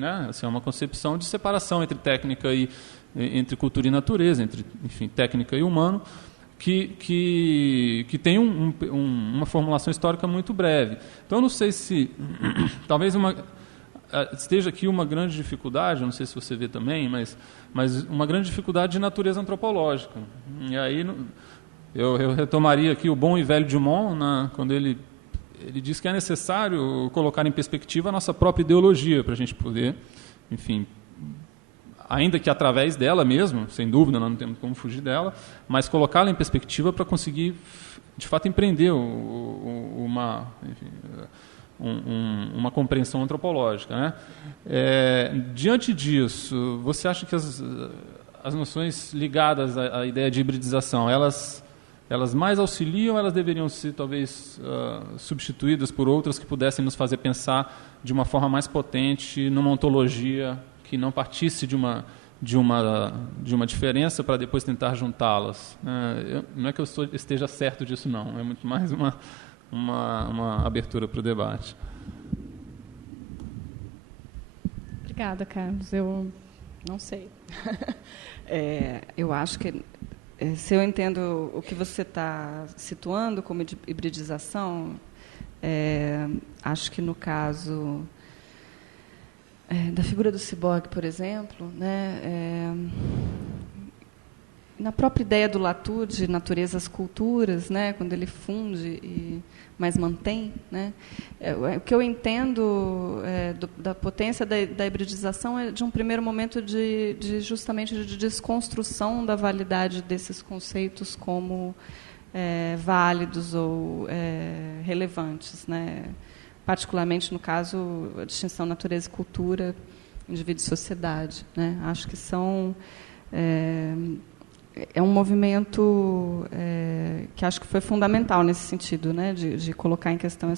né? Assim, é uma concepção de separação entre técnica e entre cultura e natureza, entre, enfim, técnica e humano, que tem uma formulação histórica muito breve. Então, eu não sei se talvez esteja aqui uma grande dificuldade, eu não sei se você vê também, mas uma grande dificuldade de natureza antropológica. E aí eu retomaria aqui o bom e velho Dumont, quando ele diz que é necessário colocar em perspectiva a nossa própria ideologia para a gente poder, enfim, ainda que através dela mesmo, sem dúvida, nós não temos como fugir dela, mas colocá-la em perspectiva para conseguir, de fato, empreender uma compreensão antropológica, né? Diante disso, você acha que as noções ligadas à ideia de hibridização, elas mais auxiliam, elas deveriam ser, talvez, substituídas por outras que pudessem nos fazer pensar de uma forma mais potente numa ontologia que não partisse de uma diferença para depois tentar juntá-las? Não é que eu esteja certo disso, não. É muito mais uma abertura para o debate. Obrigada, Carlos. Eu não sei. Eu acho que, se eu entendo o que você está situando como hibridização, acho que no caso da figura do ciborgue, por exemplo, né, na própria ideia do Latour de naturezas-culturas, né, quando ele funde, mas mantém, né, o que eu entendo da potência da hibridização é de um primeiro momento justamente de desconstrução da validade desses conceitos como válidos ou relevantes, né, particularmente no caso a distinção natureza e cultura, indivíduo e sociedade, né, acho que são um movimento que acho que foi fundamental nesse sentido, né, de colocar em questão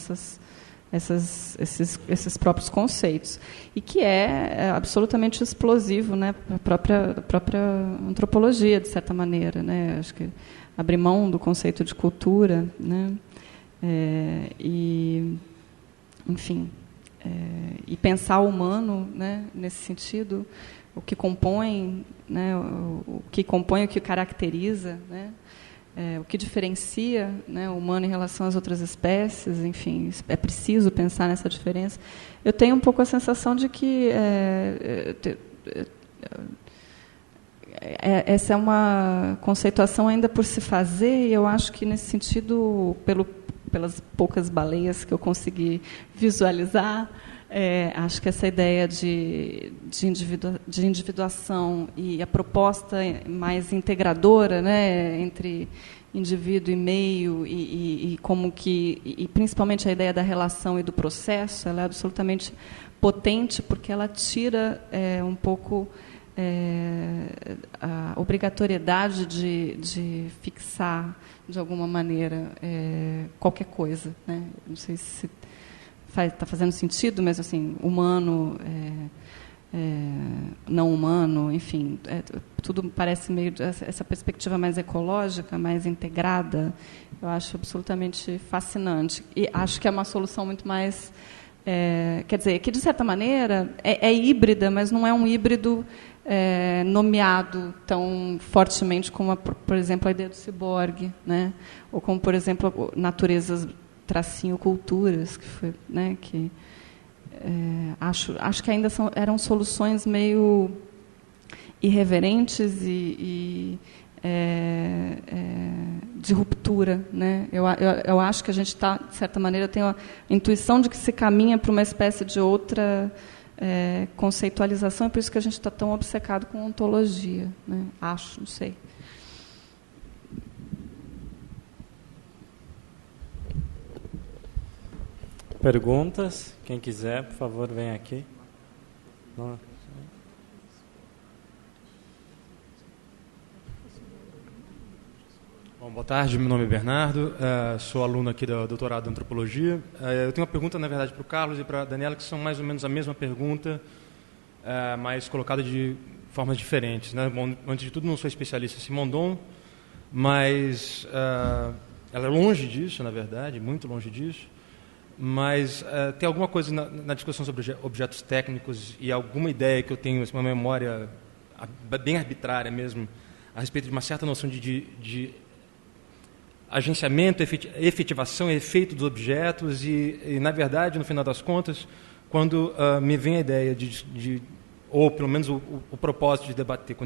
esses próprios conceitos, e que é absolutamente explosivo, né, para a própria antropologia, de certa maneira, né, acho que abrir mão do conceito de cultura, né, enfim, e pensar o humano, né, nesse sentido, o que compõe, né, o que caracteriza, né, o que diferencia, né, o humano em relação às outras espécies, enfim, é preciso pensar nessa diferença. Eu tenho um pouco a sensação de que essa é uma conceituação ainda por se fazer, e eu acho que, nesse sentido, pelas poucas baleias que eu consegui visualizar, acho que essa ideia de individuação e a proposta mais integradora, né, entre indivíduo e meio, e principalmente a ideia da relação e do processo, ela é absolutamente potente, porque ela tira um pouco a obrigatoriedade de fixar, de alguma maneira, qualquer coisa, né? Não sei se está fazendo sentido, mas, assim, humano, não humano, enfim, tudo parece meio essa perspectiva mais ecológica, mais integrada. Eu acho absolutamente fascinante, e acho que é uma solução muito mais, quer dizer, que, de certa maneira, é híbrida, mas não é um híbrido nomeado tão fortemente como, por exemplo, a ideia do ciborgue, né? Ou como, por exemplo, naturezas _culturas, que foi, né, que acho que ainda eram soluções meio irreverentes e de ruptura, né? Eu acho que a gente está, de certa maneira, tem a intuição de que se caminha para uma espécie de outra conceitualização, e por isso que a gente está tão obcecado com ontologia, né? Acho, não sei. Perguntas? Quem quiser, por favor, vem aqui. Não. Bom, boa tarde, meu nome é Bernardo, sou aluno aqui do doutorado em Antropologia. Eu tenho uma pergunta, na verdade, para o Carlos e para a Daniela, que são mais ou menos a mesma pergunta, mas colocada de formas diferentes, né? Bom, antes de tudo, não sou especialista em Simondon, mas ela é longe disso, na verdade, muito longe disso. mas tem alguma coisa na discussão sobre objetos técnicos e alguma ideia que eu tenho, uma memória bem arbitrária mesmo, a respeito de uma certa noção de agenciamento, efetivação e efeito dos objetos e, na verdade, no final das contas, quando me vem a ideia ou pelo menos o propósito de debater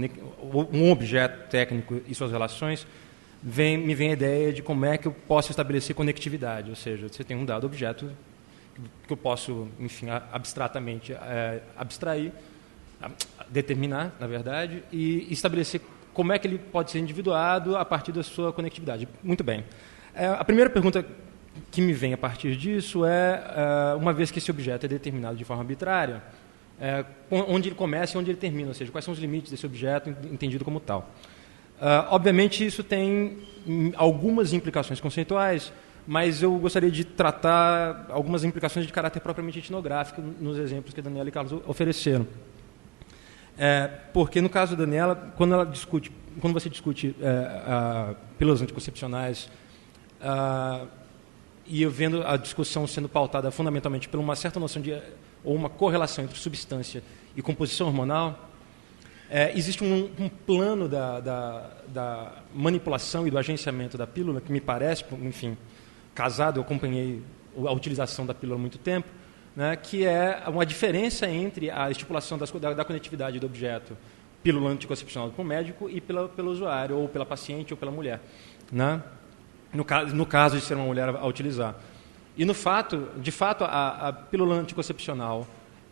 um objeto técnico e suas relações, me vem a ideia de como é que eu posso estabelecer conectividade, ou seja, você tem um dado objeto que eu posso, enfim, abstratamente abstrair, determinar, na verdade, e estabelecer como é que ele pode ser individuado a partir da sua conectividade. Muito bem. A primeira pergunta que me vem a partir disso uma vez que esse objeto é determinado de forma arbitrária, onde ele começa e onde ele termina, ou seja, quais são os limites desse objeto entendido como tal. Obviamente, isso tem algumas implicações conceituais, mas eu gostaria de tratar algumas implicações de caráter propriamente etnográfico nos exemplos que a Daniela e Carlos ofereceram. Porque, no caso da Daniela, quando você discute pílulas anticoncepcionais, e eu vendo a discussão sendo pautada fundamentalmente por uma certa noção ou uma correlação entre substância e composição hormonal, existe um plano da manipulação e do agenciamento da pílula, que me parece, enfim, casado, eu acompanhei a utilização da pílula há muito tempo, né, que é uma diferença entre a estipulação da conectividade do objeto pílula anticoncepcional para o médico e pelo usuário, ou pela paciente, ou pela mulher, né, no caso de ser uma mulher a utilizar. E, de fato, a pílula anticoncepcional,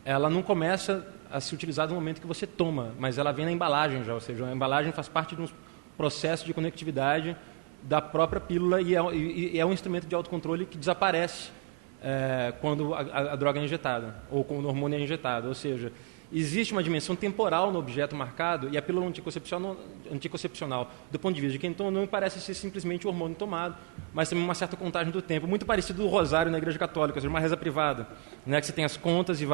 ela não começa a ser utilizada no momento que você toma, mas ela vem na embalagem já, ou seja, a embalagem faz parte de um processo de conectividade da própria pílula e é um instrumento de autocontrole que desaparece quando a droga é injetada, ou quando o hormônio é injetado, ou seja, existe uma dimensão temporal no objeto marcado e a pílula anticoncepcional, do ponto de vista de quem toma, não parece ser simplesmente o hormônio tomado, mas também uma certa contagem do tempo, muito parecido do rosário na Igreja Católica, ou seja, uma reza privada, né, que você tem as contas e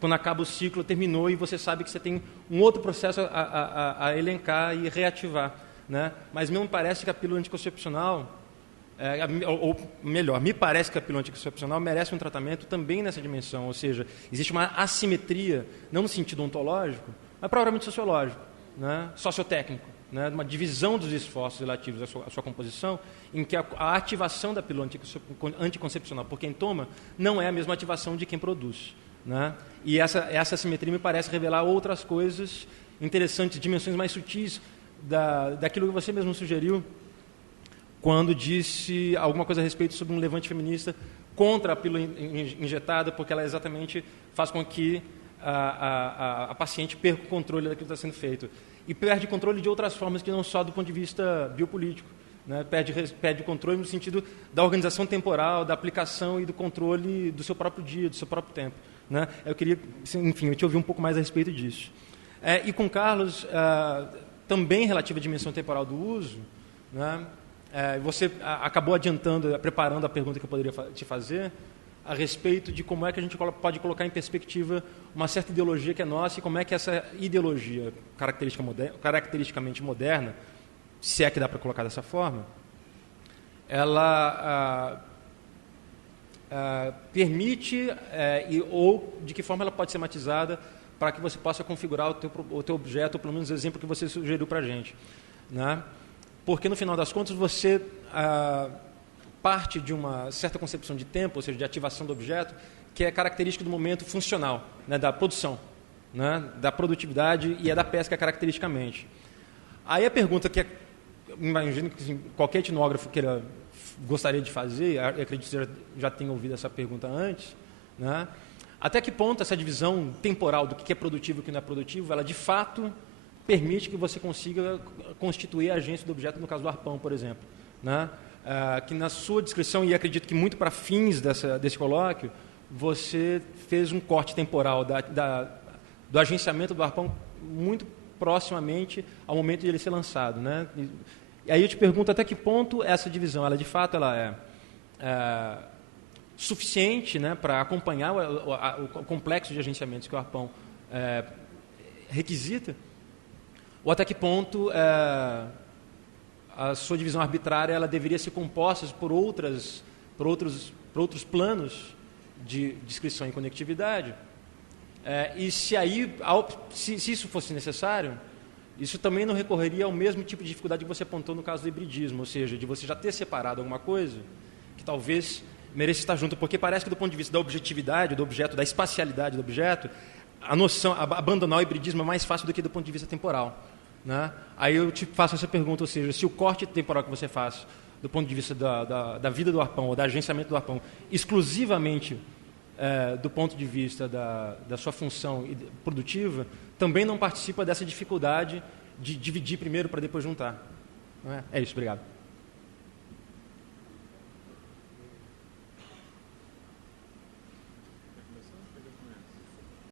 quando acaba o ciclo, terminou, e você sabe que você tem um outro processo a elencar e reativar, né? Mas me parece que a pílula anticoncepcional, ou melhor, me parece que a pílula anticoncepcional merece um tratamento também nessa dimensão, ou seja, existe uma assimetria, não no sentido ontológico, mas provavelmente sociológico, né? Sociotécnico, né? Uma divisão dos esforços relativos à sua composição, em que a ativação da pílula anticoncepcional por quem toma não é a mesma ativação de quem produz, né? E essa assimetria me parece revelar outras coisas interessantes, dimensões mais sutis daquilo que você mesmo sugeriu quando disse alguma coisa a respeito sobre um levante feminista contra a pílula injetada, porque ela exatamente faz com que a paciente perca o controle daquilo que está sendo feito. E perde controle de outras formas que não só do ponto de vista biopolítico, né? Perde o controle no sentido da organização temporal, da aplicação e do controle do seu próprio dia, do seu próprio tempo, né? Eu queria, enfim, eu te ouvir um pouco mais a respeito disso. E com Carlos, também relativa à dimensão temporal do uso, né? Você acabou adiantando, preparando a pergunta que eu poderia te fazer a respeito de como é que a gente pode colocar em perspectiva uma certa ideologia que é nossa e como é que essa ideologia caracteristicamente moderna, se é que dá para colocar dessa forma, ela permite ou de que forma ela pode ser matizada para que você possa configurar o teu objeto, ou pelo menos o exemplo que você sugeriu para a gente, né? Porque, no final das contas, você parte de uma certa concepção de tempo, ou seja, de ativação do objeto, que é característica do momento funcional, né, da produção, né, da produtividade e da pesca caracteristicamente. Aí a pergunta que imagino que qualquer etnógrafo gostaria de fazer, eu acredito que você já tenha ouvido essa pergunta antes, né, até que ponto essa divisão temporal do que é produtivo e o que não é produtivo, ela de fato permite que você consiga constituir a agência do objeto, no caso do arpão, por exemplo, né? Que na sua descrição, e acredito que muito para fins desse colóquio, você fez um corte temporal do agenciamento do arpão muito proximamente ao momento de ele ser lançado, né? E aí eu te pergunto até que ponto essa divisão, ela de fato ela é suficiente, né, para acompanhar o complexo de agenciamentos que o arpão requisita, ou até que ponto a sua divisão arbitrária ela deveria ser composta por outros outros planos de descrição e conectividade. E se isso fosse necessário, isso também não recorreria ao mesmo tipo de dificuldade que você apontou no caso do hibridismo, ou seja, de você já ter separado alguma coisa que talvez mereça estar junto, porque parece que do ponto de vista da objetividade do objeto, da espacialidade do objeto, a noção, abandonar o hibridismo é mais fácil do que do ponto de vista temporal, né? Aí eu te faço essa pergunta, ou seja, se o corte temporal que você faz do ponto de vista da vida do arpão, ou da agenciamento do arpão, exclusivamente do ponto de vista da sua função produtiva, também não participa dessa dificuldade de dividir primeiro para depois juntar. Não é? É isso, obrigado.